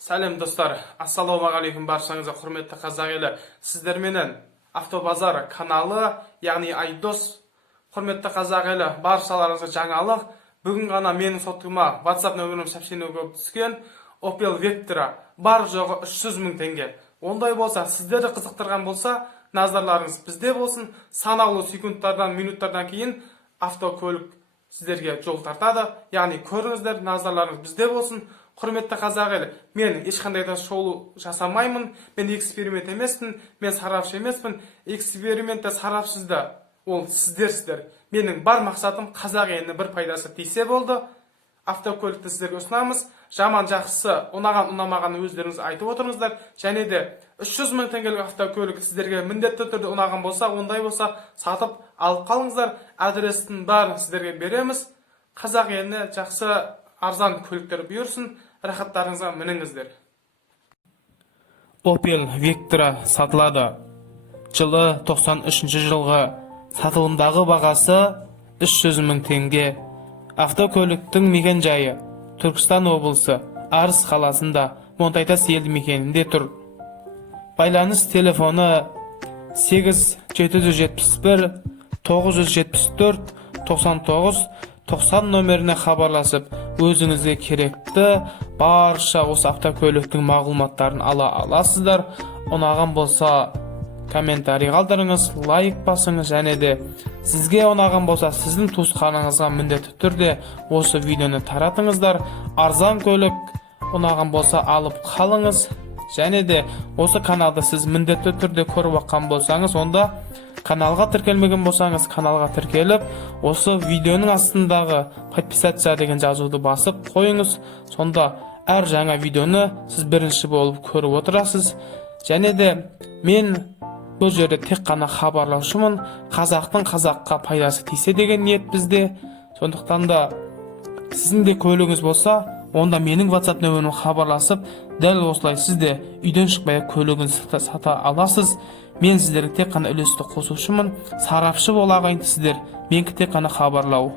Сәлем достар, ассалаумағалейкум баршаңызға құрметті қазақ елі. Сіздерменен Автобазар каналы, яғни Айдос. Құрметті қазақ елі, баршаларыңызға жаңалық. Бүгін ғана менің сотыма WhatsApp нөмірім сообщение көп түскен. Opel Vectra бар жоғы 300 мың теңге. Ондай болса, сіздерді қызықтырған болса, назарларыңыз бізде болсын. Санаулы секундтардан, минуттардан кейін автокөлік сіздерге жол тартады. Яғни көріңіздер, назарларыңыз бізде болсын. Құрметті қазақ елі, мен ешқандай да шоу жасамаймын, мен эксперимент емеспін, мен сарапшы емеспін. Экспериментті сарапшызды ол сіздерсіздер. Менің бар мақсатым қазақ еліне бір пайдасы тисе болды. Автокөлікті сіздерге ұсынамыз. Жаман жақсы, ұнаған ұнамаған өздеріңіз айтып отырыңыздар. Және де 300 мың теңгелік автокөлік сіздерге міндетті түрде ұнаған болса, ондай болса сатып алып қалыңыздар. Адрестің бәрін сіздерге береміз. Қазақ еліне жақсы арзан көліктер бұйырсын. Рахаттарыңызға мініңіздер. Opel Vectra сатылады. Жылы 93 жылғы сатылымдағы бағасы 300 мың теңге. Автокөліктің мекен жайы Түркістан облысы Арыс қаласында Монтайтас елді мекенінде тұр. Байланыс телефоны 8771 974 99 90 нөміріне хабарласып, өзіңізге керекті барша осы автокөліктің мағлұматтарын ала аласыздар. Ұнаған болса комментарий қалдырыңыз, лайк басыңыз, және де сізге ұнаған болса сіздің туысқаныңызға міндетті түрде осы видеоны таратыңыздар. Арзан көлік ұнаған болса алып қалыңыз, және де осы каналды сіз міндетті түрде көріп аққан болсаңыз, онда каналға тіркелмеген болсаңыз, каналға тіркеліп, осы видеоның астындағы подписаться деген жазуды басып қойыңыз. Сонда әр жаңа видеоны сіз бірінші болып көріп отырасыз. Және де мен бұл жерде тек қана хабарлаушымын. Қазақтың қазаққа пайдасы тисе деген ниет бізде. Сондықтан да сіздің де көлігіңіз болса, онда менің WhatsApp нөміріме хабарласып, дәл осылай сізде үйден шықпай көлігіңізді сата аласыз. Мен сіздерге тек қана үлесті қосушымын. Сарапшы бола ағайын сіздер. Менікі тек қана хабарлау.